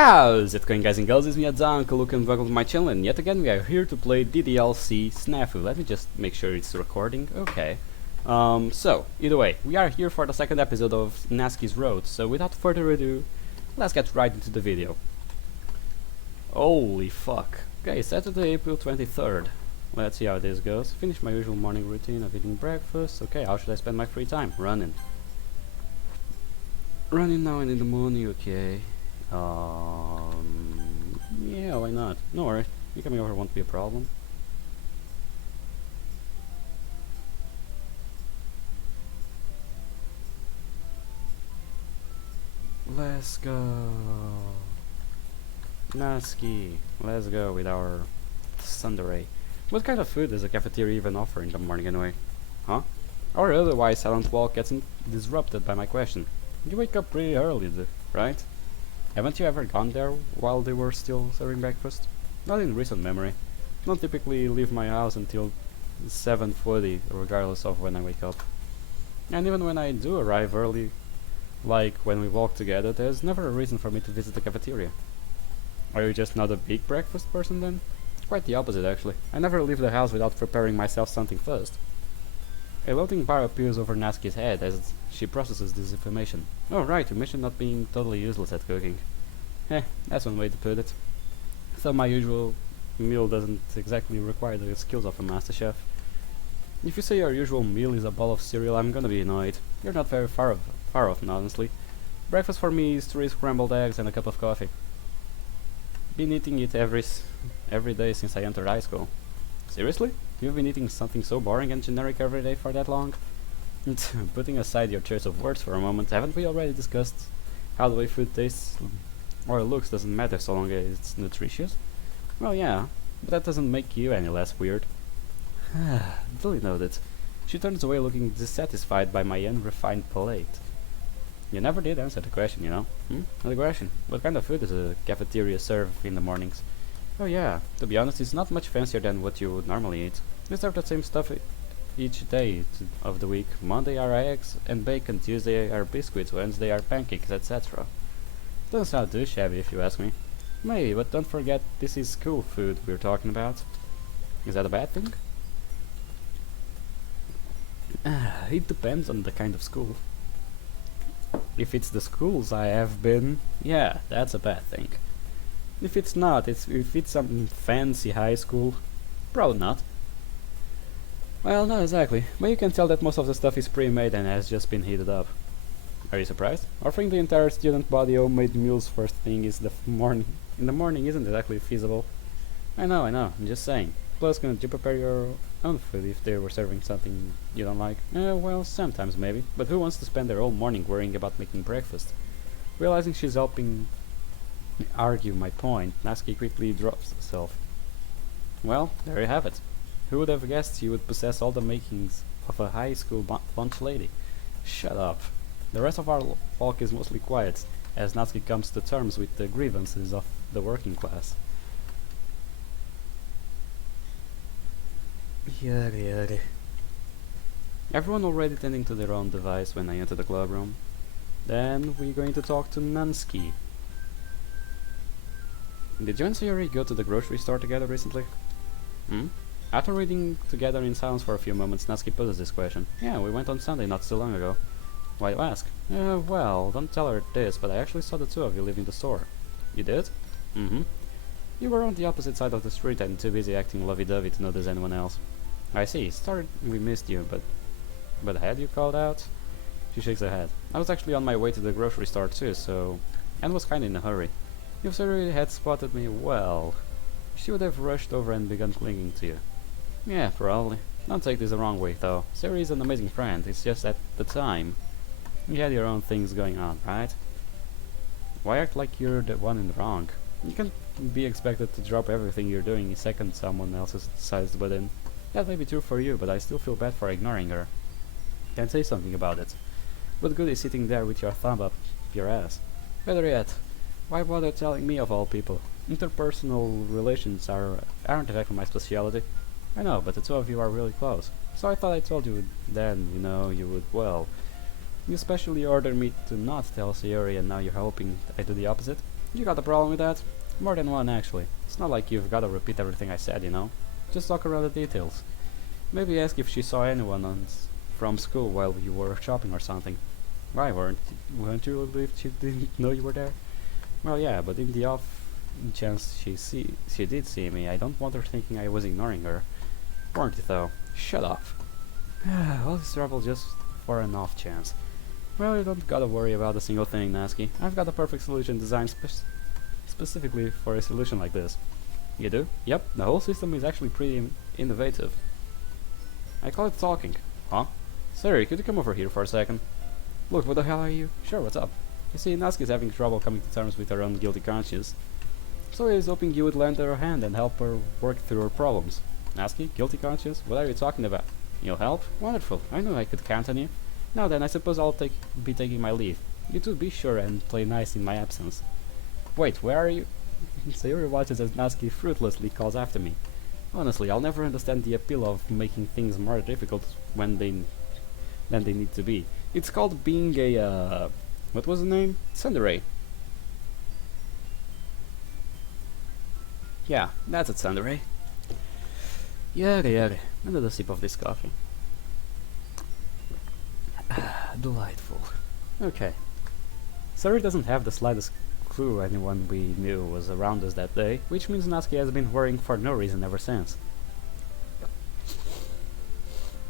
How's it going, guys and girls? It's me, Look, and welcome to my channel, and yet again we are here to play DDLC SNAFU. Let me just make sure it's recording. Okay. So, either way, we are here for the second episode of Natsuki's Road, so without further ado, let's get right into the video. Holy fuck. Okay, Saturday, April 23rd. Let's see how this goes. Finish my usual morning routine of eating breakfast. Okay, how should I spend my free time? Running. Running now and in the morning, okay. Yeah, why not? No worries. You coming over won't be a problem. Let's go. Natsuki. Let's go with our sundae. What kind of food does the cafeteria even offer in the morning anyway? Huh? Our otherwise silent walk gets disrupted by my question. You wake up pretty early, right? Haven't you ever gone there while they were still serving breakfast? Not in recent memory. Don't typically leave my house until 7:40, regardless of when I wake up. And even when I do arrive early, like when we walk together, there's never a reason for me to visit the cafeteria. Are you just not a big breakfast person then? Quite the opposite, actually. I never leave the house without preparing myself something first. A loading bar appears over Natsuki's head as she processes this information. Oh right, you mentioned not being totally useless at cooking. That's one way to put it. So my usual meal doesn't exactly require the skills of a master chef. If you say your usual meal is a bowl of cereal, I'm gonna be annoyed. You're not very far off, honestly. Breakfast for me is 3 scrambled eggs and a cup of coffee. Been eating it every day since I entered high school. Seriously? You've been eating something so boring and generic every day for that long? Putting aside your choice of words for a moment, haven't we already discussed how the way food tastes or looks doesn't matter so long as it's nutritious? Well, yeah, but that doesn't make you any less weird. Duly noted. She turns away looking dissatisfied by my unrefined plate. You never did answer the question, you know? The question. What kind of food does a cafeteria serve in the mornings? Oh yeah, to be honest, it's not much fancier than what you would normally eat. They serve the same stuff each day of the week. Monday are eggs and bacon, Tuesday are biscuits, Wednesday are pancakes, etc. Doesn't sound too shabby if you ask me. Maybe, but don't forget this is school food we're talking about. Is that a bad thing? It depends on the kind of school. If it's the schools I have been, yeah, that's a bad thing. If it's not, if it's some fancy high school, probably not. Well, not exactly, but you can tell that most of the stuff is pre-made and has just been heated up. Are you surprised? Offering the entire student body homemade meals first thing in the morning isn't exactly feasible. I know, I'm just saying. Plus, couldn't you prepare your own food if they were serving something you don't like? Well, sometimes maybe, but who wants to spend their whole morning worrying about making breakfast? Realizing she's helping argue my point, Natsuki quickly drops herself. Well, there you have it. Who would have guessed you would possess all the makings of a high school lunch lady? Shut up. The rest of our walk is mostly quiet, as Natsuki comes to terms with the grievances of the working class. Yada. Everyone already tending to their own device when I enter the club room. Then we're going to talk to Natsuki. Did you and Sayori go to the grocery store together recently? After reading together in silence for a few moments, Natsuki poses this question. Yeah, we went on Sunday not so long ago. Why do you ask? Well, don't tell her this, but I actually saw the two of you leaving the store. You did? You were on the opposite side of the street and too busy acting lovey-dovey to notice anyone else. I see. Sorry we missed you, but had you called out? She shakes her head. I was actually on my way to the grocery store too, and was kinda in a hurry. If Sayori had spotted me, well, she would have rushed over and begun clinging to you. Yeah, probably. Don't take this the wrong way, though. Sayori is an amazing friend. It's just at the time, you had your own things going on, right? Why act like you're the one in the wrong? You can't be expected to drop everything you're doing the second someone else decides to butt in. That may be true for you, but I still feel bad for ignoring her. Can't say something about it. What good is sitting there with your thumb up your ass? Better yet, why bother telling me of all people? Interpersonal relations aren't exactly my specialty. I know, but the two of you are really close. So I thought I told you then, you know, you would, well. You specially ordered me to not tell Sayori and now you're hoping I do the opposite? You got a problem with that? More than one, actually. It's not like you've gotta repeat everything I said, you know? Just talk around the details. Maybe ask if she saw anyone from school while you were shopping or something. Why weren't you relieved she didn't know you were there? Well, yeah, but in the off chance she did see me, I don't want her thinking I was ignoring her. Weren't you though? Shut up. All this trouble just for an off chance. Well, you don't gotta worry about a single thing, Natsuki. I've got a perfect solution designed specifically for a solution like this. You do? Yep, the whole system is actually pretty innovative. I call it talking. Huh? Sorry, could you come over here for a second? Look, what the hell are you? Sure, what's up? You see, Natsuki's having trouble coming to terms with her own guilty conscience. So he's hoping you would lend her a hand and help her work through her problems. Natsuki, guilty conscience? What are you talking about? You'll help? Wonderful. I knew I could count on you. Now then, I suppose I'll be taking my leave. You two be sure and play nice in my absence. Wait, where are you? Sayori watches as Natsuki fruitlessly calls after me. Honestly, I'll never understand the appeal of making things more difficult than they need to be. It's called being a, what was the name? Tsundere. Yeah, that's a tsundere. Yare. Another sip of this coffee. Delightful. Okay. Sayori doesn't have the slightest clue anyone we knew was around us that day, which means Natsuki has been worrying for no reason ever since.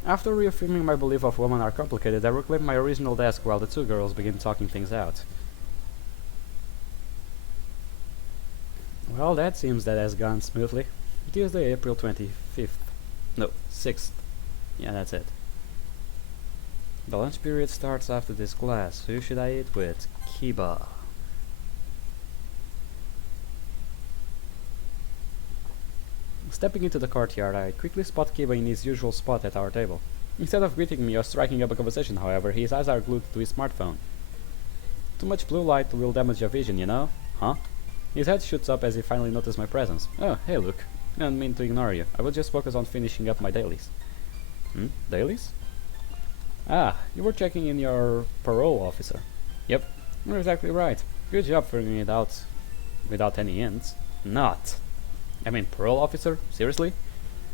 After reaffirming my belief of women are complicated, I reclaimed my original desk while the two girls began talking things out. Well, that seems that has gone smoothly. Tuesday, April 25th. No, 6th. Yeah, that's it. The lunch period starts after this class. Who should I eat with? Kiba. Stepping into the courtyard, I quickly spot Kiba in his usual spot at our table. Instead of greeting me or striking up a conversation, however, his eyes are glued to his smartphone. Too much blue light will damage your vision, you know? Huh? His head shoots up as he finally notices my presence. Oh, hey Luke. I didn't mean to ignore you. I will just focus on finishing up my dailies. Dailies? Ah, you were checking in your parole officer. Yep, you're exactly right. Good job figuring it out without any hints. Not. I mean, parole officer? Seriously?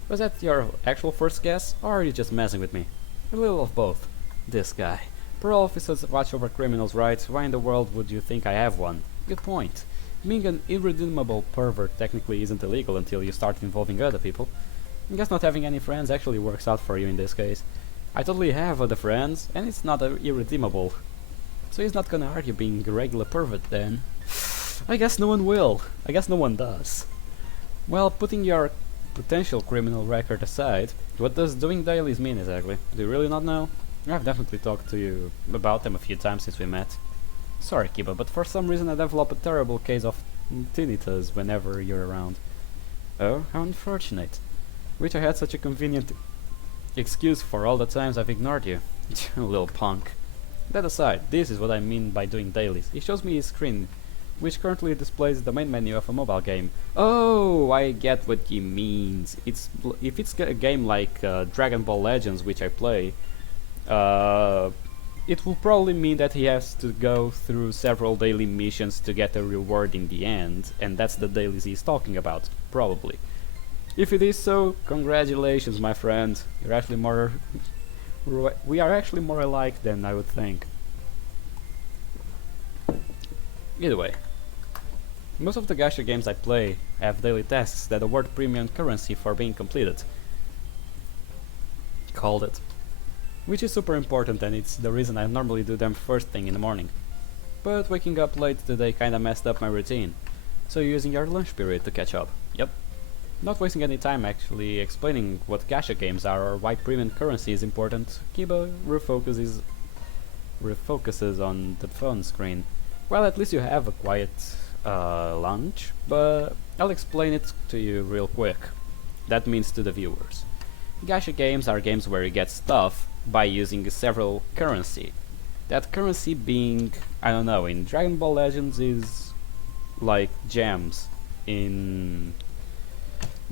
Was that your actual first guess, or are you just messing with me? A little of both. This guy. Parole officers watch over criminals, right? Why in the world would you think I have one? Good point. Being an irredeemable pervert technically isn't illegal until you start involving other people. I guess not having any friends actually works out for you in this case. I totally have other friends, and it's not irredeemable. So he's not gonna argue being a regular pervert then. I guess no one will. I guess no one does. Well, putting your potential criminal record aside, what does doing dailies mean exactly? Do you really not know? I've definitely talked to you about them a few times since we met. Sorry, Kiba, but for some reason I develop a terrible case of tinnitus whenever you're around. Oh, how unfortunate. Wish I had such a convenient excuse for all the times I've ignored you. Little punk. That aside, this is what I mean by doing dailies. It shows me his screen, which currently displays the main menu of a mobile game. Oh, I get what he means. If it's a game like Dragon Ball Legends, which I play, it will probably mean that he has to go through several daily missions to get a reward in the end, and that's the dailies he's talking about, probably. If it is so, congratulations, my friend. You're actually more we are actually more alike than I would think. Either way, most of the gacha games I play have daily tasks that award premium currency for being completed. Called it. Which is super important, and it's the reason I normally do them first thing in the morning. But waking up late today kinda messed up my routine, so you're using your lunch period to catch up. Yep. Not wasting any time actually explaining what gacha games are or why premium currency is important, Kiba refocuses on the phone screen. Well, at least you have a quiet lunch, but I'll explain it to you real quick. That means to the viewers. Gacha games are games where you get stuff by using several currency. That currency being, I don't know, in Dragon Ball Legends is like gems. In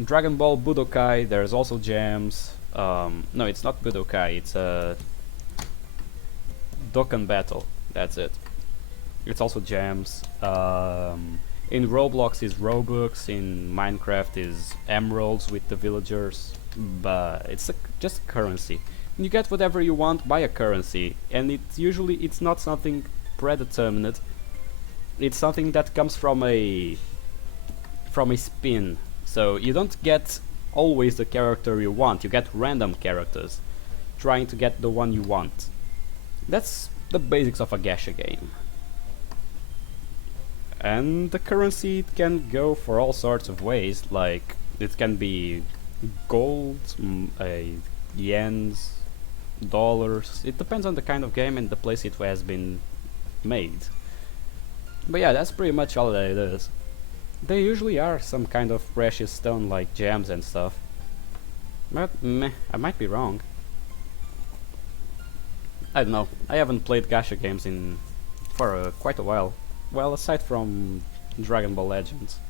Dragon Ball Budokai there's also gems. No, it's not Budokai, it's a Dokkan Battle. That's it. It's also gems. In Roblox is Robux. In Minecraft is emeralds with the villagers. But it's just a currency. You get whatever you want by a currency, and it's not something predetermined. It's something that comes from a spin. So you don't get always the character you want. You get random characters trying to get the one you want. That's the basics of a gacha game. And the currency can go for all sorts of ways, like it can be gold, yens, dollars. It depends on the kind of game and the place it has been made. But yeah, that's pretty much all that it is. There usually are some kind of precious stone like gems and stuff. But meh, I might be wrong. I don't know. I haven't played gacha games for quite a while. Well, aside from Dragon Ball Legends.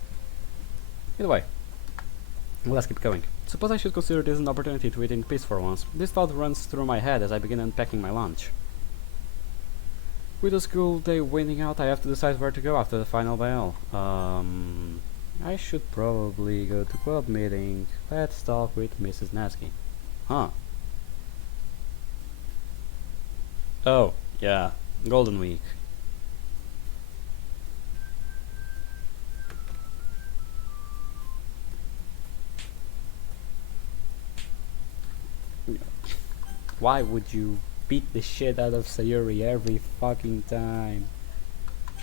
Either way, let's keep going. Suppose I should consider this an opportunity to eat in peace for once. This thought runs through my head as I begin unpacking my lunch. With the school day winding out, I have to decide where to go after the final bell. I should probably go to club meeting. Let's talk with Mrs. Natsuki. Huh. Oh, yeah. Golden Week. Why would you beat the shit out of Sayuri every fucking time?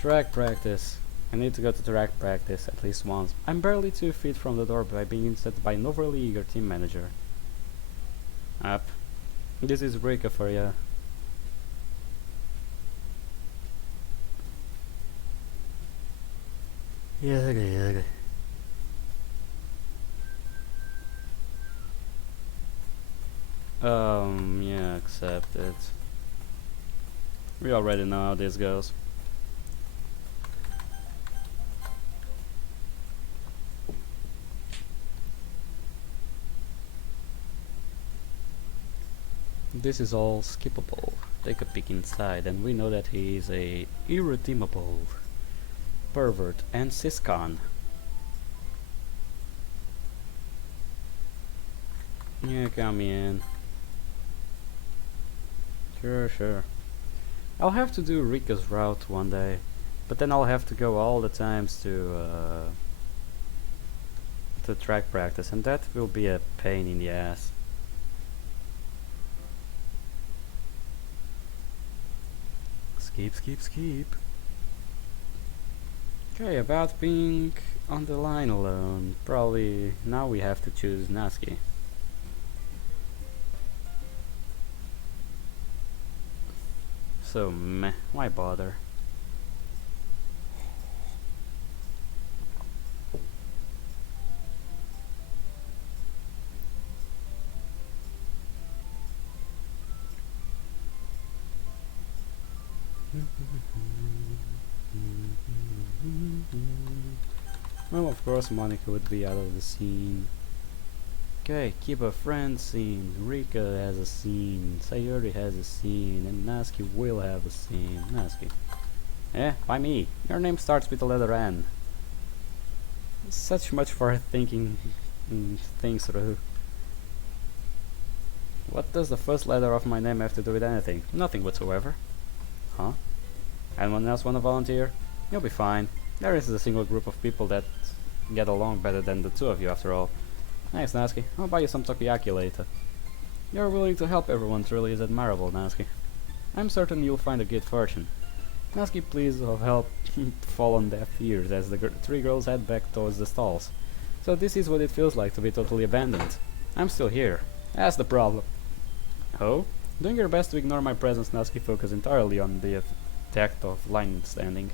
Track practice. I need to go to track practice at least once. I'm barely 2 feet from the door by being intercepted by an overly eager team manager. Up. This is Rika for ya. Yeah. Yeah, accept it. We already know how this goes. This is all skippable. Take a peek inside and we know that he is a irredeemable pervert and siscon. Yeah, come in. Sure. I'll have to do Rika's route one day, but then I'll have to go all the times to track practice, and that will be a pain in the ass. Skip. Okay, about being on the line alone. Probably now we have to choose Natsuki. So meh, why bother? Well, of course Monica would be out of the scene. Okay, keep a friend scene. Rika has a scene. Sayuri has a scene. And Natsuki will have a scene. Natsuki. Eh, why me? Your name starts with the letter N. Such much for thinking things through. What does the first letter of my name have to do with anything? Nothing whatsoever. Huh? Anyone else want to volunteer? You'll be fine. There is a single group of people that get along better than the two of you after all. Nice, Natsuki. I'll buy you some takoyaki later. You're willing to help everyone truly is admirable, Natsuki. I'm certain you'll find a good fortune. Natsuki, please of help fall on deaf ears as the three girls head back towards the stalls. So this is what it feels like to be totally abandoned. I'm still here. That's the problem. Oh? Doing your best to ignore my presence, Natsuki focus entirely on the act of line standing.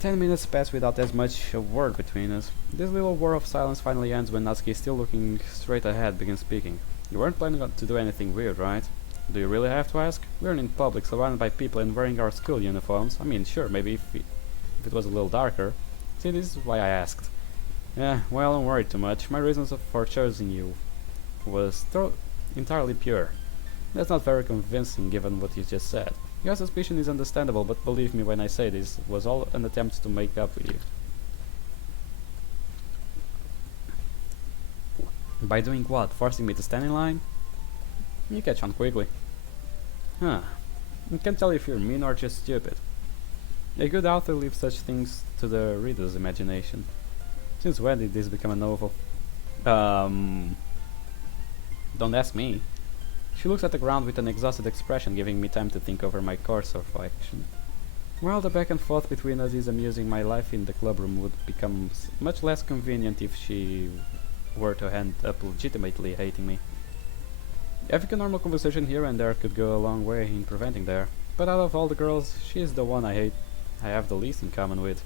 10 minutes pass without as much a word between us. This little war of silence finally ends when Natsuki, still looking straight ahead, begins speaking. You weren't planning to do anything weird, right? Do you really have to ask? We're in public, surrounded by people and wearing our school uniforms. I mean, sure, maybe if it was a little darker. See, this is why I asked. Yeah, well, don't worry too much. My reasons for choosing you was entirely pure. That's not very convincing given what you just said. Your suspicion is understandable, but believe me when I say this was all an attempt to make up with you. By doing what? Forcing me to stand in line? You catch on quickly. Huh. I can't tell if you're mean or just stupid. A good author leaves such things to the reader's imagination. Since when did this become a novel? Don't ask me. She looks at the ground with an exhausted expression, giving me time to think over my course of action. While the back and forth between us is amusing, my life in the clubroom would become much less convenient if she were to end up legitimately hating me. Having a normal conversation here and there could go a long way in preventing that. But out of all the girls, she is the one I have the least in common with.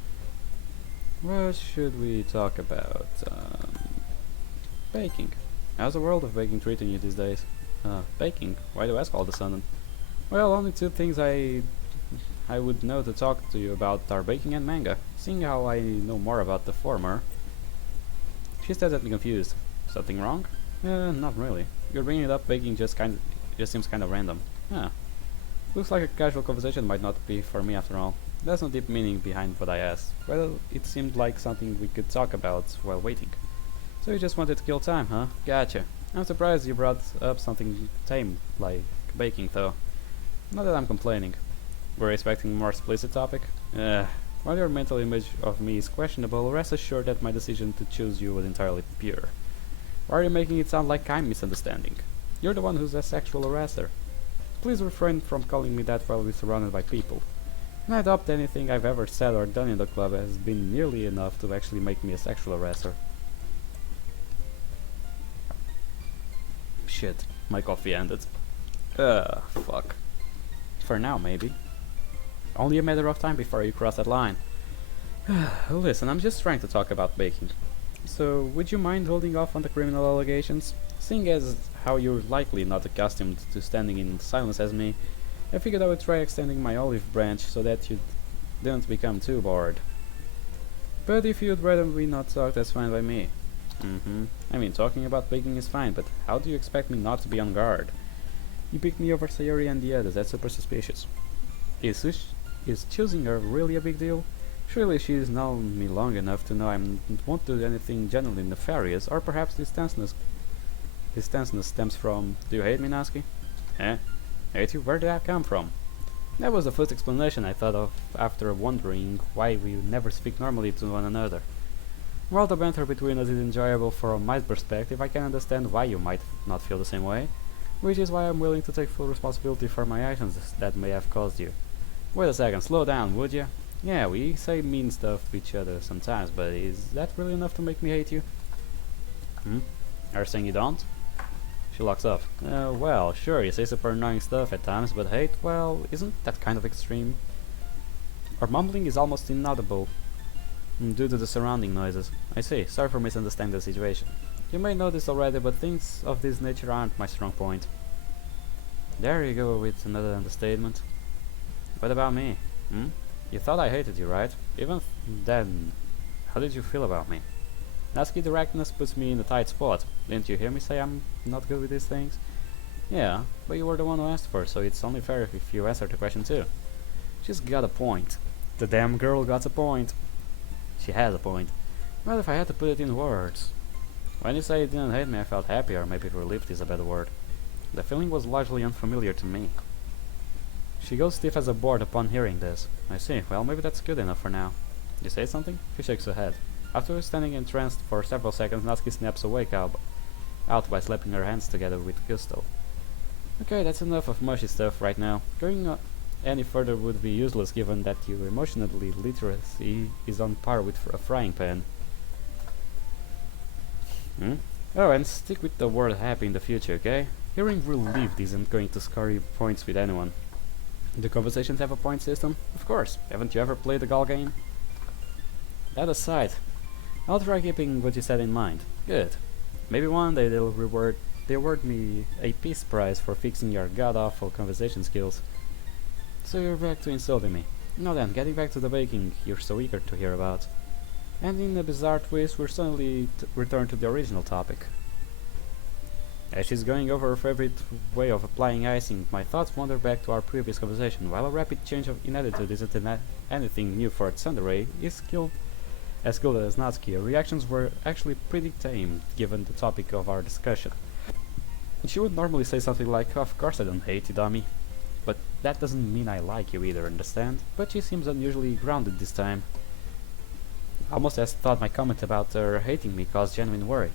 What should we talk about? Baking. How's the world of baking treating you these days? Baking? Why do you ask all of a sudden? Well, only two things I would know to talk to you about are baking and manga, seeing how I know more about the former. She stares at me confused. Something wrong? Not really. You're bringing it up, baking just seems kind of random. Huh. Looks like a casual conversation might not be for me after all. There's no deep meaning behind what I asked. Well, it seemed like something we could talk about while waiting. So you just wanted to kill time, huh? Gotcha. I'm surprised you brought up something tame like baking, though. Not that I'm complaining. Were you expecting a more explicit topic? While your mental image of me is questionable, rest assured that my decision to choose you was entirely pure. Why are you making it sound like I'm misunderstanding? You're the one who's a sexual harasser. Please refrain from calling me that while we're surrounded by people. And I doubt anything I've ever said or done in the club has been nearly enough to actually make me a sexual harasser. Shit, my coffee ended. Fuck. For now, maybe. Only a matter of time before you cross that line. Listen, I'm just trying to talk about baking. So, would you mind holding off on the criminal allegations? Seeing as how you're likely not accustomed to standing in silence as me, I figured I would try extending my olive branch so that you don't become too bored. But if you'd rather we not talk, that's fine by me. I mean, talking about baking is fine, but how do you expect me not to be on guard? You picked me over Sayori and the others, that's super suspicious. Is choosing her really a big deal? Surely she's known me long enough to know I won't do anything genuinely nefarious, or perhaps this tenseness stems from, do you hate me, Natsuki? Hate you? Where did that come from? That was the first explanation I thought of after wondering why we never speak normally to one another. While the banter between us is enjoyable from my perspective, I can understand why you might not feel the same way, which is why I'm willing to take full responsibility for my actions that may have caused you. Wait a second, slow down, would you? Yeah, we say mean stuff to each other sometimes, but is that really enough to make me hate you? Are you saying you don't? She locks up. Well, sure, you say super annoying stuff at times, but hate, well, isn't that kind of extreme? Our mumbling is almost inaudible due to the surrounding noises. I see, sorry for misunderstanding the situation. You may know this already, but things of this nature aren't my strong point. There you go with another understatement. What about me? You thought I hated you, right? Even then, how did you feel about me? Natsuki directness puts me in a tight spot. Didn't you hear me say I'm not good with these things? Yeah, but you were the one who asked for, so it's only fair if you answer the question too. She's got a point. The damn girl got a point. She has a point. Well, if I had to put it in words. When you say you didn't hate me, I felt happy, or maybe relieved is a better word. The feeling was largely unfamiliar to me. She goes stiff as a board upon hearing this. I see, well, maybe that's good enough for now. You say something? She shakes her head. After standing entranced for several seconds, Natsuki snaps awake out by slapping her hands together with gusto. Okay, that's enough of mushy stuff right now. Going any further would be useless given that your emotional literacy is on par with a frying pan. Oh, and stick with the word happy in the future, okay? Hearing relieved isn't going to score you points with anyone. Do conversations have a point system? Of course. Haven't you ever played the Gall game? That aside, I'll try keeping what you said in mind. Good. Maybe one day they'll award me a peace prize for fixing your god-awful conversation skills. So you're back to insulting me. Now then, getting back to the baking you're so eager to hear about. And in a bizarre twist, we're suddenly returned to the original topic. As she's going over her favorite way of applying icing, my thoughts wander back to our previous conversation. While a rapid change in attitude isn't anything new for Tsundere, is skilled as Natsuki, her reactions were actually pretty tame, given the topic of our discussion. She would normally say something like, "Of course I don't hate you, dummy." But that doesn't mean I like you either, understand? But she seems unusually grounded this time. Almost as thought my comment about her hating me caused genuine worry.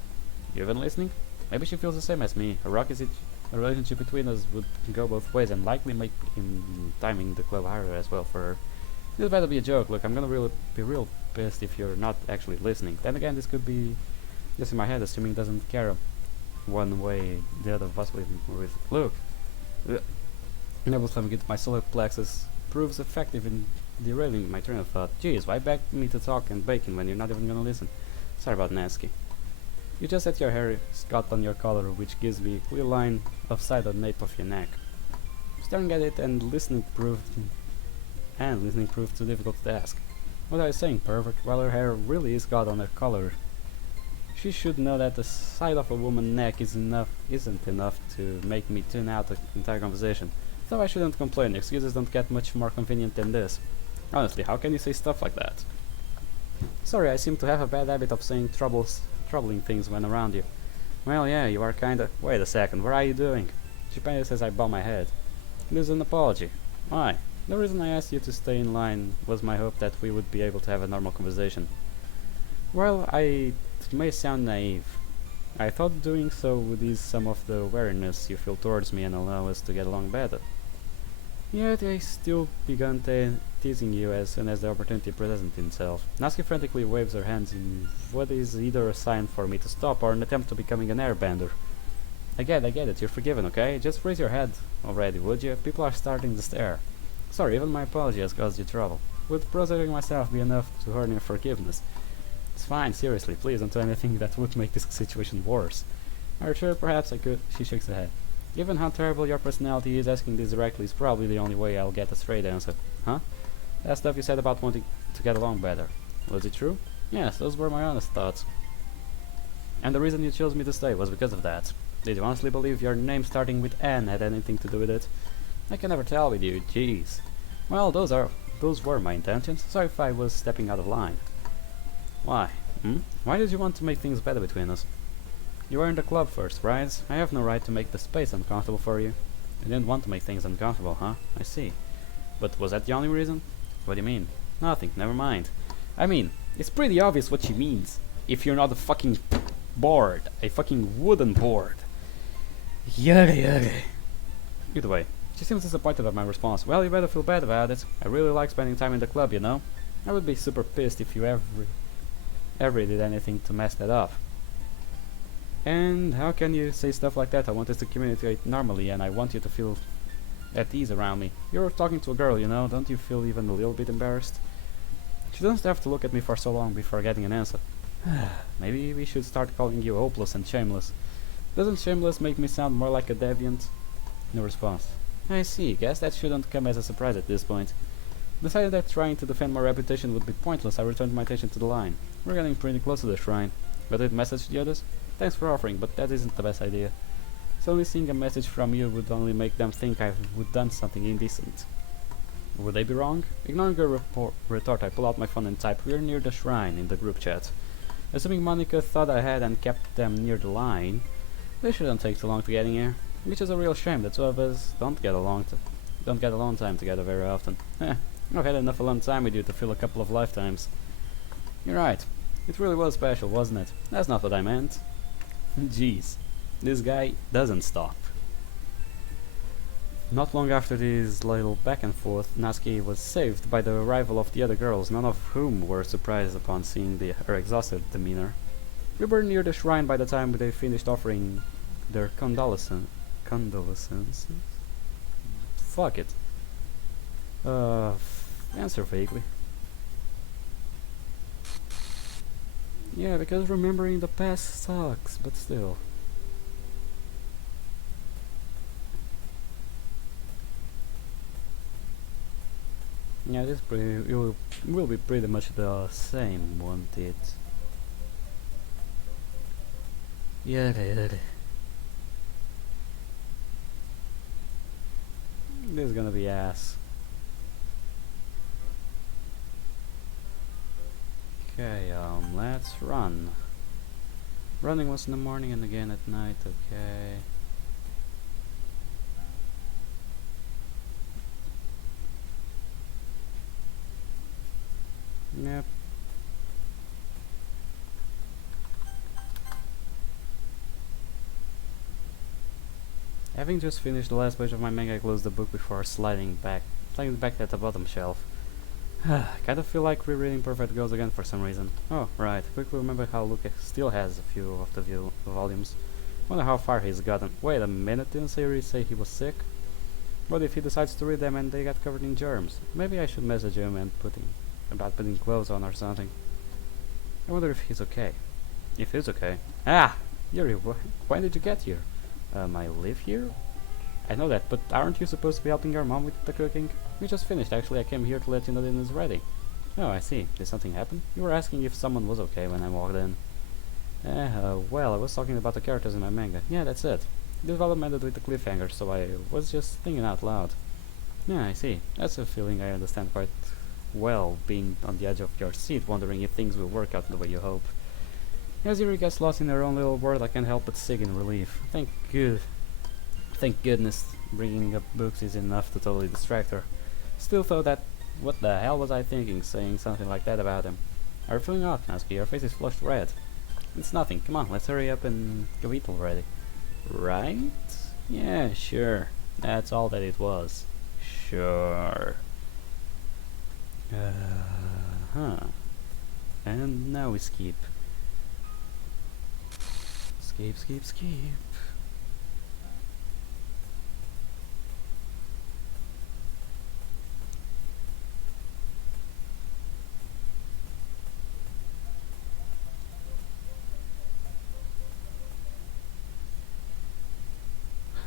You even listening? Maybe she feels the same as me. A relationship between us would go both ways and likely make him timing the club harder as well for her. This better be a joke. Look, I'm gonna be real pissed if you're not actually listening. Then again, this could be just in my head, assuming it doesn't care one way the other possibly with. Look, never let me get my solar plexus proves effective in derailing my train of thought. Jeez, why beg me to talk and bacon when you're not even gonna listen? Sorry about Natsuki. You just set your hair Scott on your collar, which gives me a clear line of sight on the nape of your neck. Staring at it and listening proved too difficult to ask. What I was saying, pervert? While her hair really is got on her collar, she should know that the sight of a woman's neck isn't enough to make me tune out the entire conversation. So I shouldn't complain. Excuses don't get much more convenient than this. Honestly, how can you say stuff like that? Sorry, I seem to have a bad habit of saying troubling things when around you. Well, yeah, you are kinda. Wait a second, what are you doing? She paused as I bow my head. This is an apology. Why? The reason I asked you to stay in line was my hope that we would be able to have a normal conversation. Well, it may sound naive. I thought doing so would ease some of the wariness you feel towards me and allow us to get along better. Yet I still began teasing you as soon as the opportunity presented itself. Natsuki frantically waves her hands in what is either a sign for me to stop or an attempt to becoming an airbender. I get it, you're forgiven, okay? Just raise your head already, would you? People are starting to stare. Sorry, even my apology has caused you trouble. Would processing myself be enough to earn your forgiveness? It's fine, seriously, please don't do anything that would make this situation worse. Are you sure perhaps I could? She shakes her head. Given how terrible your personality is, asking this directly is probably the only way I'll get a straight answer. Huh? That stuff you said about wanting to get along better. Was it true? Yes, those were my honest thoughts. And the reason you chose me to stay was because of that. Did you honestly believe your name starting with N had anything to do with it? I can never tell with you, jeez. Well, those were my intentions. Sorry if I was stepping out of line. Why? Why did you want to make things better between us? You were in the club first, right? I have no right to make the space uncomfortable for you. You didn't want to make things uncomfortable, huh? I see. But was that the only reason? What do you mean? Nothing, never mind. I mean, it's pretty obvious what she means. If you're not a fucking board. A fucking wooden board. Yada. Either way, she seems disappointed at my response. Well, you better feel bad about it. I really like spending time in the club, you know? I would be super pissed if you ever did anything to mess that up. And how can you say stuff like that? I want us to communicate normally and I want you to feel at ease around me. You're talking to a girl, you know, don't you feel even a little bit embarrassed? She doesn't have to look at me for so long before getting an answer. Maybe we should start calling you hopeless and shameless. Doesn't shameless make me sound more like a deviant? No response. I see, guess that shouldn't come as a surprise at this point. Decided that trying to defend my reputation would be pointless, I returned my attention to the line. We're getting pretty close to the shrine. Got it message the others? Thanks for offering, but that isn't the best idea. Suddenly seeing a message from you would only make them think I would done something indecent. Would they be wrong? Ignoring her retort, I pull out my phone and type, "We're near the shrine," in the group chat. Assuming Monica thought I had and kept them near the line, they shouldn't take too long to getting here. Which is a real shame, the two of us don't get alone time together very often. I've had enough alone time with you to fill a couple of lifetimes. You're right. It really was special, wasn't it? That's not what I meant. Jeez. This guy doesn't stop. Not long after this little back and forth, Natsuki was saved by the arrival of the other girls, none of whom were surprised upon seeing her exhausted demeanor. We were near the shrine by the time they finished offering their condolences. Fuck it. Answer vaguely. Yeah, because remembering the past sucks, but still. Yeah, this will be pretty much the same, won't it? Yeah. This is gonna be ass. Okay, let's run. Running once in the morning and again at night, okay. Yep. Having just finished the last page of my manga, I closed the book before sliding back at the bottom shelf. Kind of feel like rereading Perfect Girls again for some reason. Oh, right. Quickly remember how Luke still has a few of the volumes. Wonder how far he's gotten. Wait a minute, didn't Sayori say he was sick? What if he decides to read them and they got covered in germs? Maybe I should message him and putting clothes on or something. I wonder if he's okay. If he's okay. Ah! Yuri, when did you get here? I live here? I know that, but aren't you supposed to be helping your mom with the cooking? We just finished, actually. I came here to let you know dinner is ready. Oh, I see. Did something happen? You were asking if someone was okay when I walked in. Well, I was talking about the characters in my manga. Yeah, that's it. The development ended with a cliffhanger, so I was just thinking out loud. Yeah, I see. That's a feeling I understand quite well, being on the edge of your seat, wondering if things will work out the way you hope. As Yuri gets lost in her own little world, I can't help but sigh in relief. Thank goodness bringing up books is enough to totally distract her. Still though, that what the hell was I thinking, saying something like that about him? Are you feeling off, Natsuki? Your face is flushed red. It's nothing. Come on, let's hurry up and go eat already. Right? Yeah, sure. That's all that it was. Sure. And now we skip. Skip.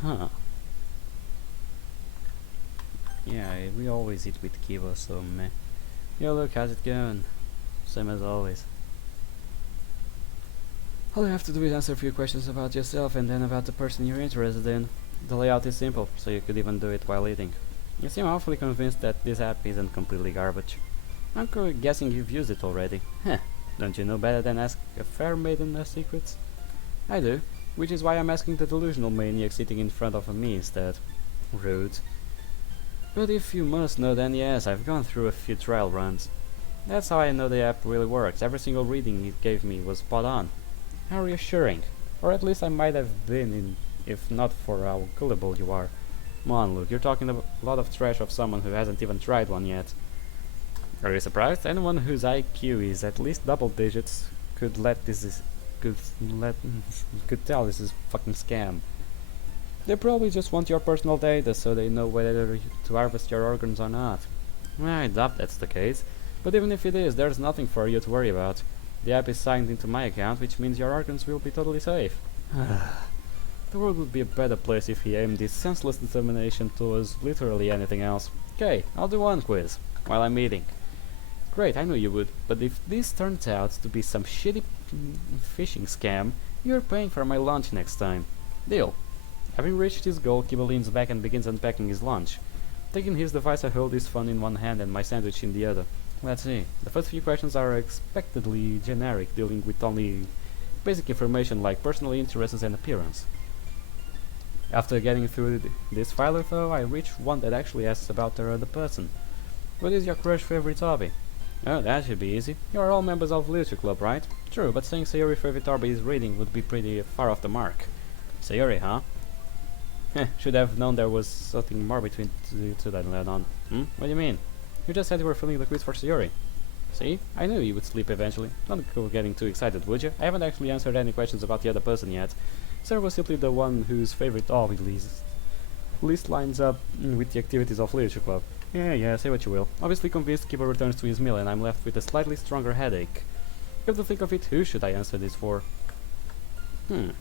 Huh. Yeah, we always eat with Kiba, so meh. Yo, look, how's it going? Same as always. All you have to do is answer a few questions about yourself and then about the person you're interested in. The layout is simple, so you could even do it while eating. You seem awfully convinced that this app isn't completely garbage. I'm guessing you've used it already. Heh, don't you know better than ask a fair maiden her secrets? I do, which is why I'm asking the delusional maniac sitting in front of me instead. Rude. But if you must know, then yes, I've gone through a few trial runs. That's how I know the app really works. Every single reading it gave me was spot on. How reassuring. Or at least I might have been, if not for how gullible you are. Come on, Luke, you're talking a lot of trash of someone who hasn't even tried one yet. Are you surprised? Anyone whose IQ is at least double digits could tell this is fucking scam. They probably just want your personal data so they know whether to harvest your organs or not. I doubt that's the case, but even if it is, there's nothing for you to worry about. The app is signed into my account, which means your organs will be totally safe. The world would be a better place if he aimed his senseless determination towards literally anything else. Okay, I'll do one quiz, while I'm eating. Great, I knew you would, but if this turns out to be some shitty phishing scam, you're paying for my lunch next time. Deal. Having reached his goal, Kiba leans back and begins unpacking his lunch. Taking his device, I hold his phone in one hand and my sandwich in the other. Let's see. The first few questions are expectedly generic, dealing with only basic information like personal interests and appearance. After getting through this file though, I reach one that actually asks about the other person. What is your crush's favorite hobby? Oh, that should be easy. You are all members of Literature Club, right? True, but saying Sayori's favorite hobby is reading would be pretty far off the mark. Sayori, huh? Should have known there was something more between you two that led on. What do you mean? You just said you were filling the quiz for Sayori. See? I knew you would sleep eventually. Don't go getting too excited, would you? I haven't actually answered any questions about the other person yet. Sarah was simply the one whose favorite hobby least lines up with the activities of Literature Club. Yeah, say what you will. Obviously convinced, Kiba returns to his meal and I'm left with a slightly stronger headache. Come to think of it, who should I answer this for? I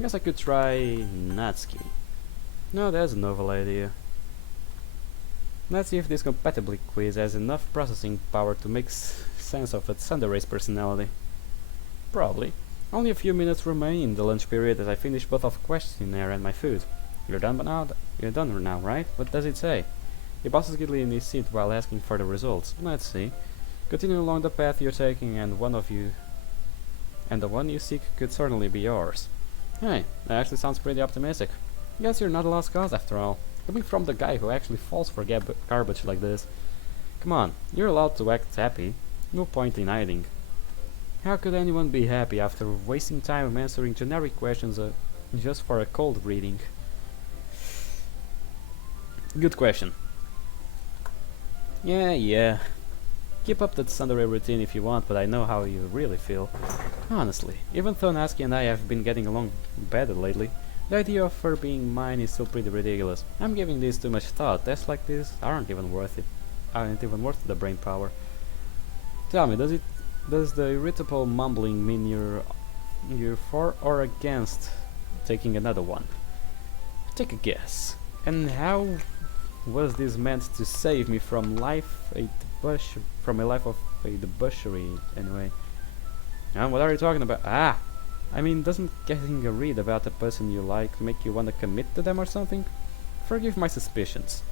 guess I could try Natsuki. No, there's a novel idea. Let's see if this compatibility quiz has enough processing power to make sense of a Tsundere's personality. Probably. Only a few minutes remain in the lunch period as I finish both of questionnaire and my food. You're done now, right? What does it say? He bosses giddily in his seat while asking for the results. Let's see. Continue along the path you're taking, and the one you seek could certainly be yours. Hey, that actually sounds pretty optimistic. Guess you're not a lost cause after all. Coming from the guy who actually falls for garbage like this. Come on, you're allowed to act happy. No point in hiding. How could anyone be happy after wasting time answering generic questions just for a cold reading? Good question. Yeah. Keep up that tsundere routine if you want, but I know how you really feel. Honestly, even though Natsuki and I have been getting along better lately, the idea of her being mine is still pretty ridiculous. I'm giving this too much thought. Tests like this aren't even worth it. Aren't even worth the brain power. Tell me, does the irritable mumbling mean you're for or against taking another one? Take a guess. And how was this meant to save me from a life of a debauchery anyway? What are you talking about? I mean, doesn't getting a read about a person you like make you want to commit to them or something? Forgive my suspicions.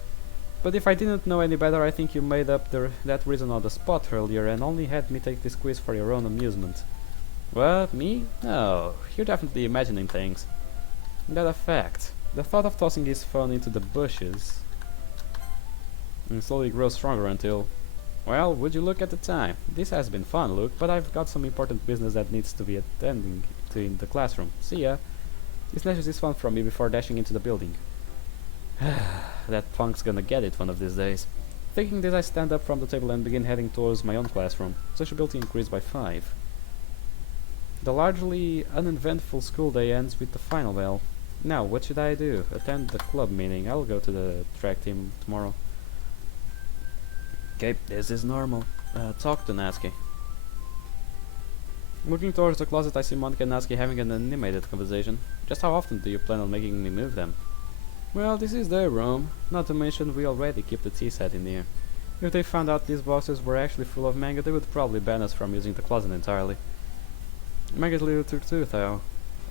But if I didn't know any better, I think you made up that reason on the spot earlier and only had me take this quiz for your own amusement. What, me? No, you're definitely imagining things. That a fact. The thought of tossing his phone into the bushes slowly grows stronger until... Well, would you look at the time? This has been fun, Luke, but I've got some important business that needs to be attending to in the classroom. See ya. He snatches his phone from me before dashing into the building. That punk's gonna get it one of these days. Thinking this, I stand up from the table and begin heading towards my own classroom. Sociability increased by 5. The largely uneventful school day ends with the final bell. Now, what should I do? Attend the club meeting. I'll go to the track team tomorrow. Okay, this is normal. Talk to Natsuki. Looking towards the closet, I see Monika and Natsuki having an animated conversation. Just how often do you plan on making me move them? Well, this is their room. Not to mention we already keep the tea set in here. If they found out these boxes were actually full of manga, they would probably ban us from using the closet entirely. Manga's a little too, though.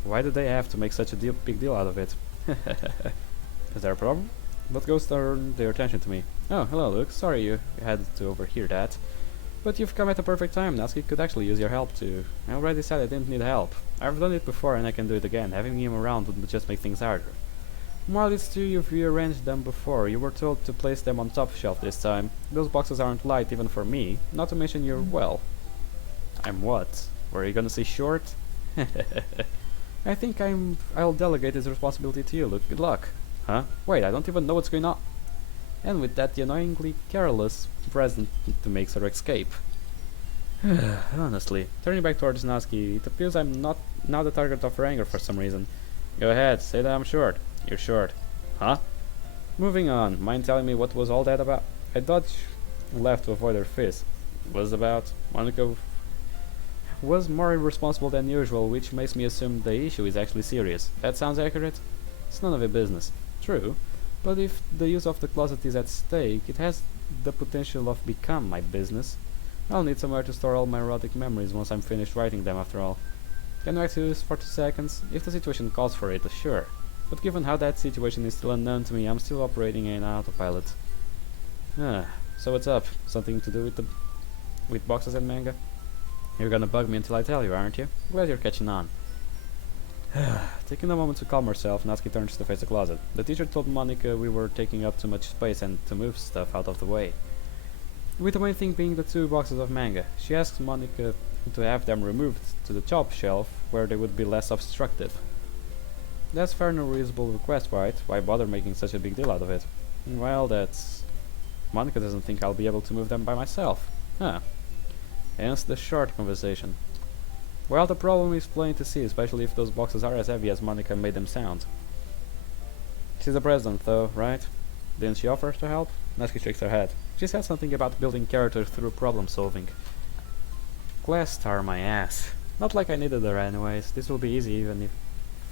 Why do they have to make such a big deal out of it? Is there a problem? Both ghosts turned their attention to me. Oh, hello, Luke. Sorry you had to overhear that. But you've come at the perfect time. Natsuki could actually use your help too. I already said I didn't need help. I've done it before and I can do it again. Having him around would just make things harder. While it's true you've rearranged them before, you were told to place them on top shelf this time. Those boxes aren't light even for me. Not to mention you're well. I'm what? Were you gonna say short? I think I'll delegate this responsibility to you, Luke. Good luck. Huh? Wait, I don't even know what's going on. And with that, the annoyingly careless present to make her escape. Honestly, turning back towards Natsuki, it appears I'm not now the target of her anger for some reason. Go ahead, say that I'm short. You're short. Huh? Moving on, mind telling me what was all that about? I dodged left to avoid her fist. Was about Monika was more irresponsible than usual, which makes me assume the issue is actually serious. That sounds accurate? It's none of your business. True, but if the use of the closet is at stake, it has the potential of become my business. I'll need somewhere to store all my erotic memories once I'm finished writing them after all. Can I do this for 2 seconds? If the situation calls for it, sure. But given how that situation is still unknown to me, I'm still operating in autopilot. So what's up? Something to do with boxes and manga? You're gonna bug me until I tell you, aren't you? Glad you're catching on. Taking a moment to calm herself, Natsuki turns to face the closet. The teacher told Monika we were taking up too much space and to move stuff out of the way. With the main thing being the 2 boxes of manga, she asks Monika to have them removed to the top shelf where they would be less obstructive. That's fair and a reasonable request, right? Why bother making such a big deal out of it? Well, that's... Monika doesn't think I'll be able to move them by myself. Hence the short conversation. Well, the problem is plain to see, especially if those boxes are as heavy as Monika made them sound. She's the president, though, right? Didn't she offer to help? Natsuki shakes her head. She said something about building character through problem solving. Class star my ass. Not like I needed her anyways. This will be easy even if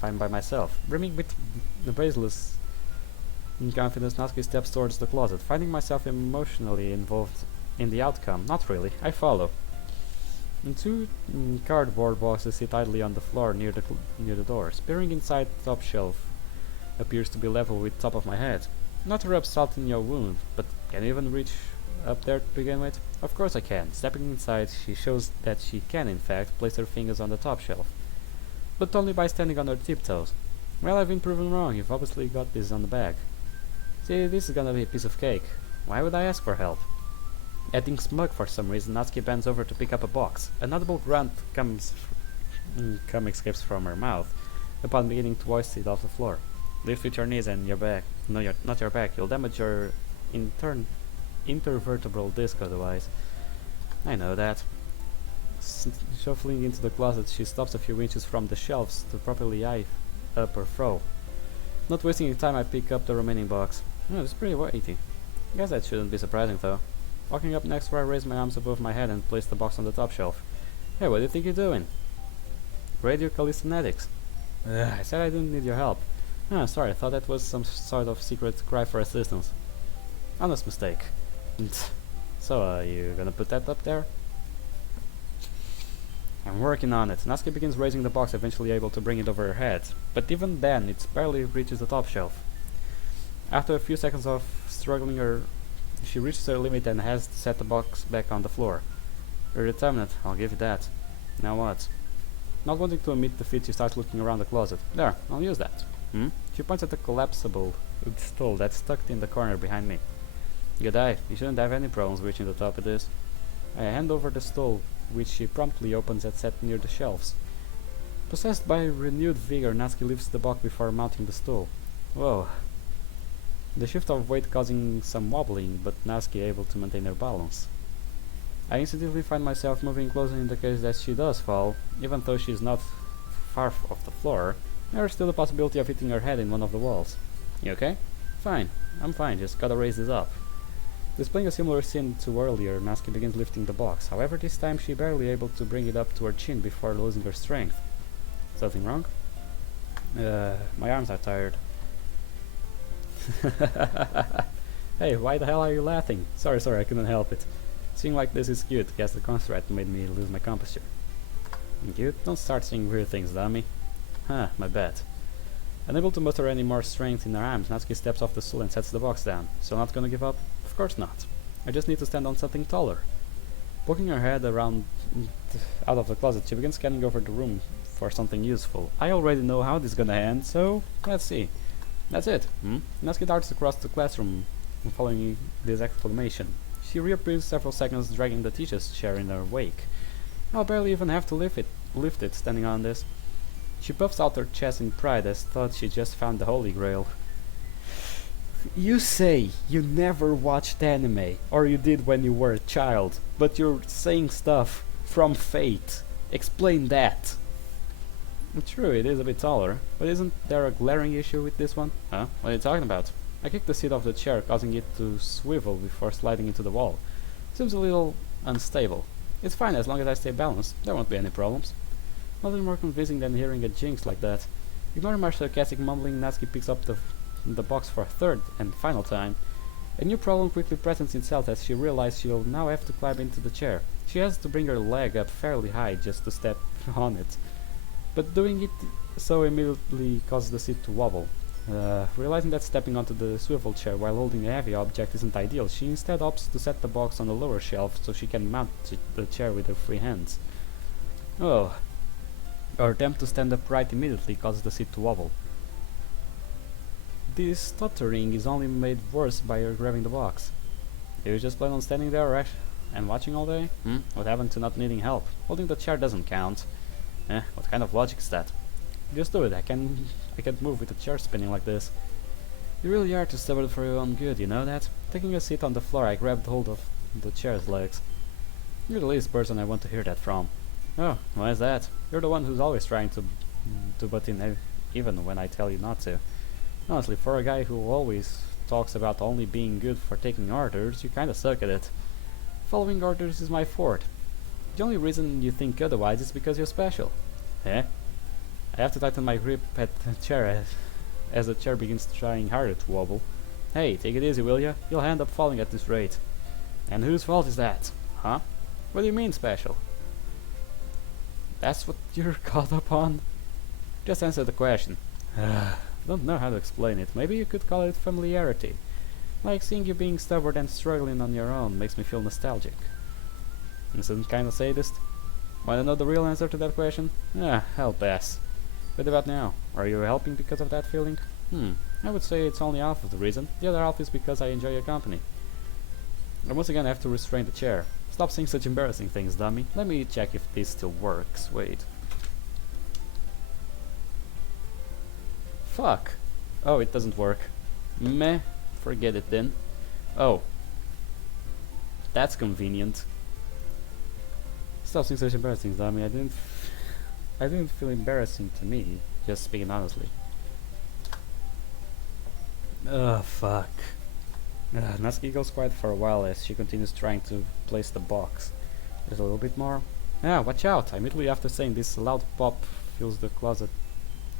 I'm by myself. Brimming with the baseless confidence, Natsuki steps towards the closet, finding myself emotionally involved in the outcome. Not really. I follow. 2 cardboard boxes sit idly on the floor near the doors. Peering inside the top shelf appears to be level with top of my head. Not to rub salt in your wound, but can you even reach up there to begin with? Of course I can. Stepping inside, she shows that she can, in fact, place her fingers on the top shelf, but only by standing on her tiptoes. Well, I've been proven wrong. You've obviously got this on the bag. See, this is gonna be a piece of cake. Why would I ask for help? Acting smug for some reason, Natsuki bends over to pick up a box. An audible grunt escapes from her mouth upon beginning to hoist it off the floor. Lift with your knees and your back. No, not your back. You'll damage your intervertebral disc otherwise. I know that. Shuffling into the closet, she stops a few inches from the shelves to properly eye up her throw. Not wasting any time, I pick up the remaining box. Oh, it's pretty weighty. Guess that shouldn't be surprising though. Walking up next to her, I raise my arms above my head and place the box on the top shelf. Hey, what do you think you're doing? Radio calisthenics. I said I didn't need your help. Ah, sorry, I thought that was some sort of secret cry for assistance. Honest mistake. So, you gonna put that up there? I'm working on it. Natsuki begins raising the box, eventually able to bring it over her head. But even then, it barely reaches the top shelf. After a few seconds of struggling, she reaches her limit and has to set the box back on the floor. You're determined, I'll give you that. Now what? Not wanting to admit defeat, she starts looking around the closet. There, I'll use that. She points at the collapsible stool that's tucked in the corner behind me. Good eye, you shouldn't have any problems reaching the top of this. I hand over the stool, which she promptly opens and sets near the shelves. Possessed by renewed vigor, Natsuki lifts the box before mounting the stool. Whoa. The shift of weight causing some wobbling, but Natsuki able to maintain her balance. I instinctively find myself moving closer in the case that she does fall. Even though she is not far off the floor, there is still the possibility of hitting her head in one of the walls. You okay? Fine. I'm fine, just gotta raise this up. Displaying a similar scene to earlier, Natsuki begins lifting the box. However, this time she barely able to bring it up to her chin before losing her strength. Something wrong? My arms are tired. Hey, why the hell are you laughing? Sorry, I couldn't help it. Seeing like this is cute. Guess the construct made me lose my composure. Cute? Don't start saying weird things, dummy. Huh, my bad. Unable to muster any more strength in her arms, Natsuki steps off the stool and sets the box down. Still not gonna give up? Of course not. I just need to stand on something taller. Poking her head around out of the closet, she begins scanning over the room for something useful. I already know how this is gonna end, so let's see. That's it. Natsuki darts across the classroom following this exclamation. She reappears several seconds, dragging the teacher's chair in her wake. I'll barely even have to lift it standing on this. She puffs out her chest in pride as thought she just found the Holy Grail. You say you never watched anime, or you did when you were a child, but you're saying stuff from Fate. Explain that. True, it is a bit taller, but isn't there a glaring issue with this one? Huh? What are you talking about? I kicked the seat of the chair, causing it to swivel before sliding into the wall. Seems a little unstable. It's fine as long as I stay balanced. There won't be any problems. Nothing more convincing than hearing a jinx like that. Ignoring my sarcastic mumbling, Natsuki picks up the box for a third and final time. A new problem quickly presents itself as she realizes she'll now have to climb into the chair. She has to bring her leg up fairly high just to step on it. But doing it so immediately causes the seat to wobble. Realizing that stepping onto the swivel chair while holding a heavy object isn't ideal, she instead opts to set the box on the lower shelf so she can mount the chair with her free hands. Oh. Her attempt to stand upright immediately causes the seat to wobble. This stuttering is only made worse by her grabbing the box. You just plan on standing there and watching all day? What happened to not needing help? Holding the chair doesn't count. What kind of logic is that? Just do it, I can't move with the chair spinning like this. You really are too stubborn for your own good, you know that? Taking a seat on the floor, I grabbed hold of the chair's legs. You're the least person I want to hear that from. Oh, why is that? You're the one who's always trying to butt in even when I tell you not to. Honestly, for a guy who always talks about only being good for taking orders, you kinda suck at it. Following orders is my forte. The only reason you think otherwise is because you're special. Eh? I have to tighten my grip at the chair as the chair begins trying harder to wobble. Hey, take it easy, will ya? You'll end up falling at this rate. And whose fault is that? Huh? What do you mean special? That's what you're caught up on? Just answer the question. Don't know how to explain it. Maybe you could call it familiarity. Like seeing you being stubborn and struggling on your own makes me feel nostalgic. Isn't kinda sadist? Wanna know the real answer to that question? I'll pass. What about now? Are you helping because of that feeling? I would say it's only half of the reason. The other half is because I enjoy your company. I once again have to restrain the chair. Stop saying such embarrassing things, dummy. Let me check if this still works. Wait. Fuck. Oh, it doesn't work. Meh. Forget it then. Oh. That's convenient. Stop saying such embarrassing things, dummy. I didn't feel embarrassing to me, just speaking honestly. Fuck. Natsuki goes quiet for a while as she continues trying to place the box. There's a little bit more. Watch out! Immediately after saying this, a loud pop fills the closet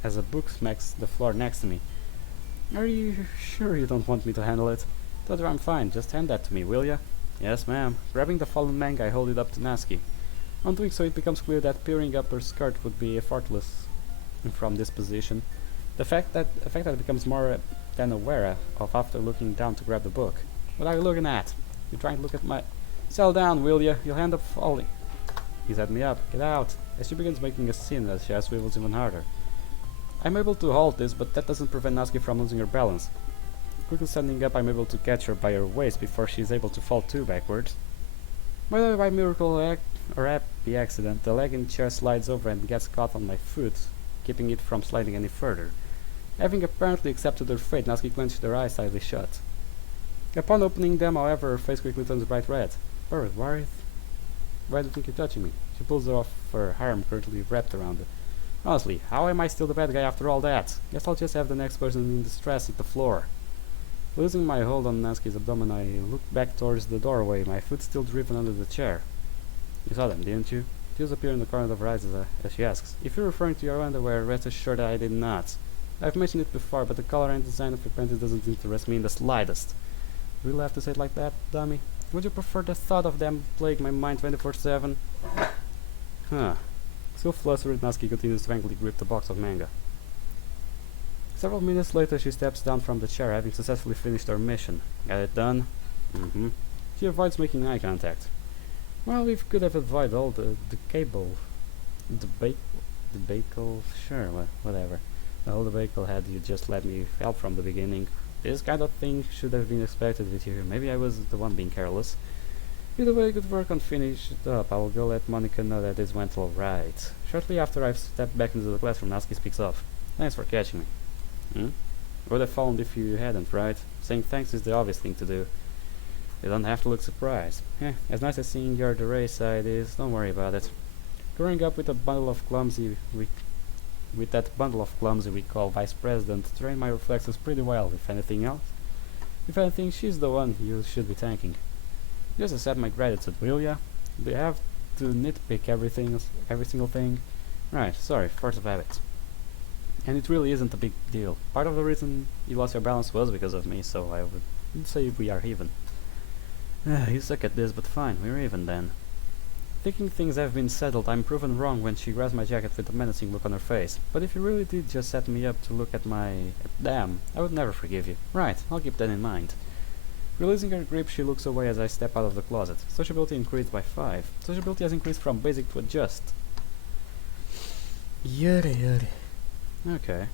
as a book smacks the floor next to me. Are you sure you don't want me to handle it? Told her I'm fine, just hand that to me, will ya? Yes, ma'am. Grabbing the fallen manga, I hold it up to Natsuki. On doing so, it becomes clear that peering up her skirt would be effortless from this position. The fact that it becomes more than aware of after looking down to grab the book. What are you looking at? You're trying to look at my... Settle down, will ya? You'll end up falling. He's at me up. Get out. As she begins making a scene as she swivels even harder. I'm able to halt this, but that doesn't prevent Natsuki from losing her balance. Quickly standing up, I'm able to catch her by her waist before she is able to fall too backwards. Whether by miracle or happy accident, the leg in the chair slides over and gets caught on my foot, keeping it from sliding any further. Having apparently accepted her fate, Natsuki clenched her eyes tightly shut. Upon opening them, however, her face quickly turns bright red. Bird, why do you think you're touching me? She pulls off her arm currently wrapped around her. Honestly, how am I still the bad guy after all that? Guess I'll just have the next person in distress at the floor. Losing my hold on Natsuki's abdomen, I look back towards the doorway, my foot still driven under the chair. You saw them, didn't you? Tears appear in the corner of her eyes as she asks. If you're referring to your underwear, rest assured I did not. I've mentioned it before, but the color and design of your panties doesn't interest me in the slightest. Really have to say it like that, dummy? Would you prefer the thought of them plague my mind 24/7? Still flustered, Natsuki continues to angrily grip the box of manga. Several minutes later, she steps down from the chair, having successfully finished her mission. Got it done? She avoids making eye contact. Well, we could have avoided all the debacle, sure, whatever. All the debacle had you just let me help from the beginning. This kind of thing should have been expected with you. Maybe I was the one being careless. Either way, good work on finished up. I will go let Monica know that this went alright. Shortly after I've stepped back into the classroom, Natsuki speaks up. Thanks for catching me. Would have fallen if you hadn't, right? Saying thanks is the obvious thing to do. You don't have to look surprised. As nice as seeing your the race side is, don't worry about it. Growing up with that bundle of clumsy we call Vice President, trained my reflexes pretty well, if anything, she's the one you should be thanking. Just accept my gratitude, will ya? Do you have to nitpick every single thing? Right, sorry, force of habit. And it really isn't a big deal. Part of the reason you lost your balance was because of me, so I would say we are even. You suck at this, but fine, we're even then. Thinking things have been settled, I'm proven wrong when she grabs my jacket with a menacing look on her face. But if you really did just set me up to look at damn, I would never forgive you. Right, I'll keep that in mind. Releasing her grip, she looks away as I step out of the closet. Sociability increased by 5. Sociability has increased from basic to adjust. Yuri. Okay.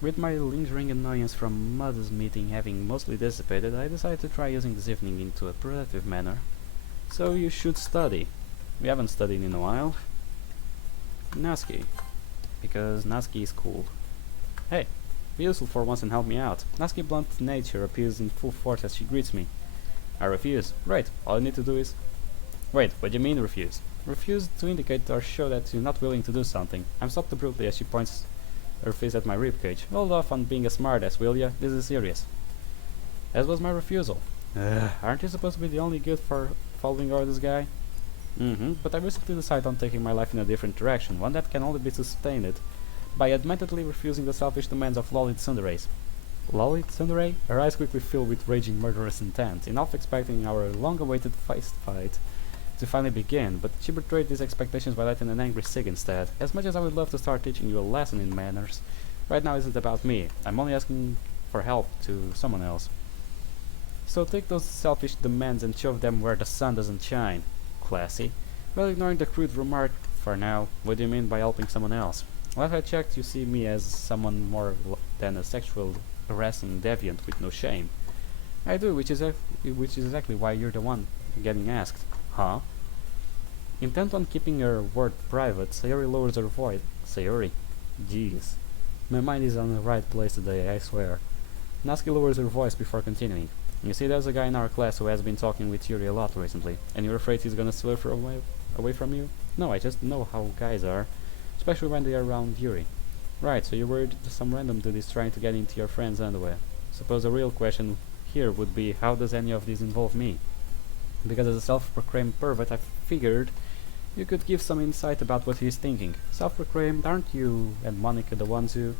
With my lingering annoyance from Mother's meeting having mostly dissipated, I decided to try using this evening into a productive manner. So you should study. We haven't studied in a while. Natsuki. Because Natsuki is cool. Hey, be useful for once and help me out. Natsuki's blunt nature appears in full force as she greets me. I refuse. Right, all you need to do is... Wait, what do you mean refuse? Refuse to indicate or show that you're not willing to do something. I'm stopped abruptly as she points her face at my ribcage. Hold off on being a smartass, will ya? This is serious. As was my refusal. Aren't you supposed to be the only good for following orders guy? But I recently decided on taking my life in a different direction, one that can only be sustained by admittedly refusing the selfish demands of Lolly Tsundere. Lolly Tsundere? Her eyes quickly fill with raging murderous intent, enough expecting our long-awaited fist fight to finally begin, but she betrayed these expectations by lighting an angry sig instead. As much as I would love to start teaching you a lesson in manners, right now isn't about me. I'm only asking for help to someone else. So take those selfish demands and shove them where the sun doesn't shine. Classy. Well, ignoring the crude remark for now, what do you mean by helping someone else? Last I checked, you see me as someone more than a sexual harassing deviant with no shame. I do, which is exactly why you're the one getting asked. Huh? Intent on keeping her word private, Sayori lowers her voice. Sayori? Jeez. My mind is on the right place today, I swear. Natsuki lowers her voice before continuing. You see, there's a guy in our class who has been talking with Yuri a lot recently, and you're afraid he's gonna slip away from you? No, I just know how guys are, especially when they are around Yuri. Right, so you're worried some random dude is trying to get into your friend's underwear. Suppose the real question here would be, how does any of this involve me? Because as a self-proclaimed pervert, I figured you could give some insight about what he's thinking. Self-proclaimed, aren't you and Monica the ones who...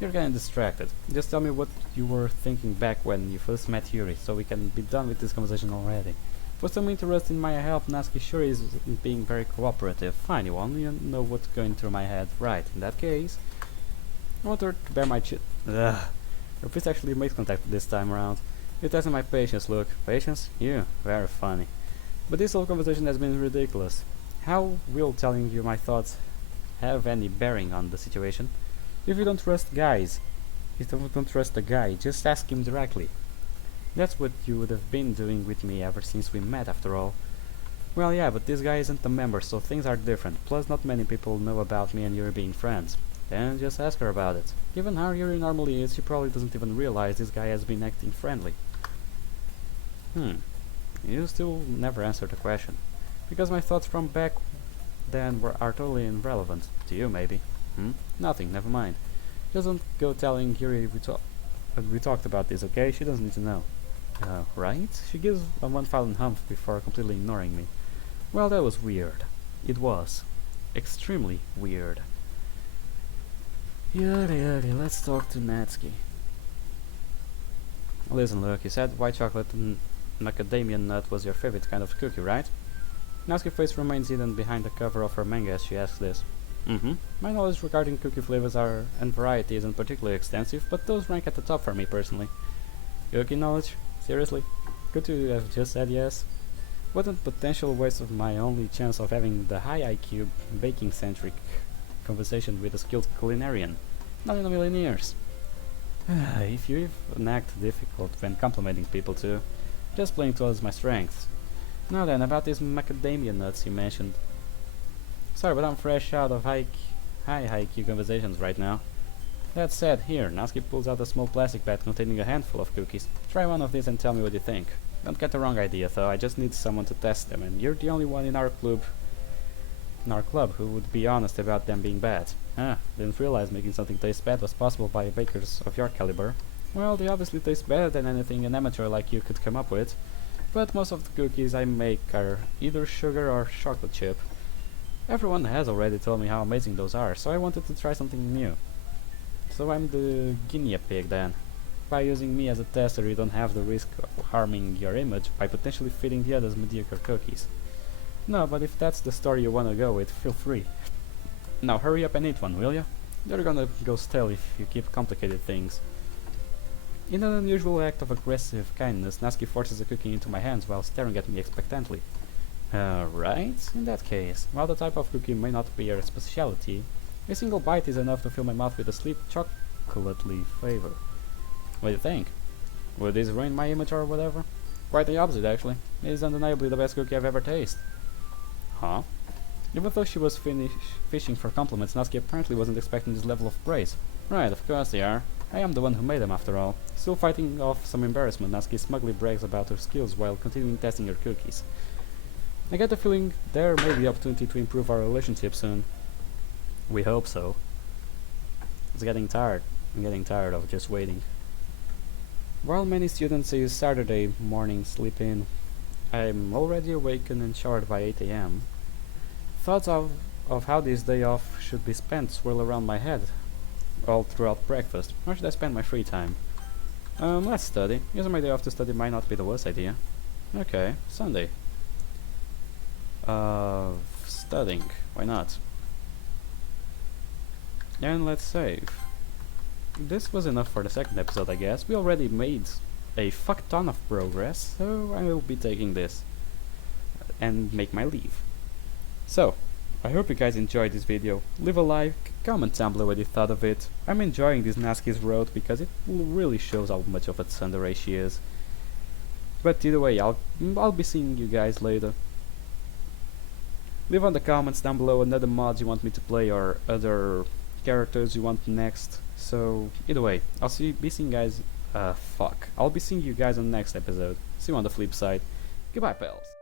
You're getting distracted. Just tell me what you were thinking back when you first met Yuri, so we can be done with this conversation already. For some interest in my help, Natsuki sure is being very cooperative. Fine, you only know what's going through my head. Right, in that case, I want her to bear my Ugh. Her fist actually makes contact this time around. You're testing my patience, look. Patience? You? Very funny. But this whole conversation has been ridiculous. How will telling you my thoughts have any bearing on the situation? If you don't trust guys, if you don't trust a guy, just ask him directly. That's what you would have been doing with me ever since we met, after all. Well, yeah, but this guy isn't a member, so things are different. Plus, not many people know about me and Yuri being friends. Then just ask her about it. Given how Yuri normally is, she probably doesn't even realize this guy has been acting friendly. You still never answered the question. Because my thoughts from back then are totally irrelevant. To you, maybe. Nothing, never mind. Just don't go telling Yuri we talked about this, okay? She doesn't need to know. Right? She gives a one violent humph before completely ignoring me. Well, that was weird. It was. Extremely weird. Yuri, let's talk to Natsuki. Listen, look, you said white chocolate and macadamia nut was your favorite kind of cookie, right? Natsuki's face remains hidden behind the cover of her manga as she asks this. My knowledge regarding cookie flavors and variety isn't particularly extensive, but those rank at the top for me personally. Cookie knowledge? Seriously? Could you have just said yes? What a potential waste of my only chance of having the high IQ, baking-centric conversation with a skilled culinarian. Not in a million years. If you even act difficult when complimenting people too, just playing towards my strengths. Now then, about these macadamia nuts you mentioned. Sorry, but I'm fresh out of high IQ conversations right now. That said, here, Natsuki pulls out a small plastic bag containing a handful of cookies. Try one of these and tell me what you think. Don't get the wrong idea though, I just need someone to test them, and you're the only one in our club who would be honest about them being bad. Didn't realize making something taste bad was possible by bakers of your caliber. Well, they obviously taste better than anything an amateur like you could come up with, but most of the cookies I make are either sugar or chocolate chip. Everyone has already told me how amazing those are, so I wanted to try something new. So I'm the guinea pig then. By using me as a tester, you don't have the risk of harming your image by potentially feeding the others mediocre cookies. No, but if that's the story you wanna go with, feel free. Now hurry up and eat one, will ya? They're gonna go stale if you keep complicated things. In an unusual act of aggressive kindness, Natsuki forces a cookie into my hands while staring at me expectantly. Right, in that case, while the type of cookie may not be your specialty, a single bite is enough to fill my mouth with a sweet chocolatey flavor. What do you think? Would this ruin my image or whatever? Quite the opposite, actually. It is undeniably the best cookie I've ever tasted. Huh? Even though she was fishing for compliments, Natsuki apparently wasn't expecting this level of praise. Right, of course they are. I am the one who made them, after all. Still fighting off some embarrassment, Natsuki smugly brags about her skills while continuing testing her cookies. I get the feeling there may be opportunity to improve our relationship soon. We hope so. It's getting tired. I'm getting tired of just waiting. While many students use Saturday morning sleep in, I'm already awakened and showered by 8 AM. Thoughts of how this day off should be spent swirl around my head all throughout breakfast. Where should I spend my free time? Let's study. Using my day off to study might not be the worst idea. Okay, Sunday. Studying. Why not? And let's save. this was enough for the second episode, I guess. We already made a fuck ton of progress, so I will be taking this and make my leave. So, I hope you guys enjoyed this video. Leave a like, comment down below what you thought of it. I'm enjoying this Natsuki's road because it really shows how much of a tsundere she is. But either way, I'll be seeing you guys later. Leave on the comments down below another mods you want me to play or other characters you want next. So either way, I'll be seeing you guys. I'll be seeing you guys on the next episode. See you on the flip side. Goodbye, pals.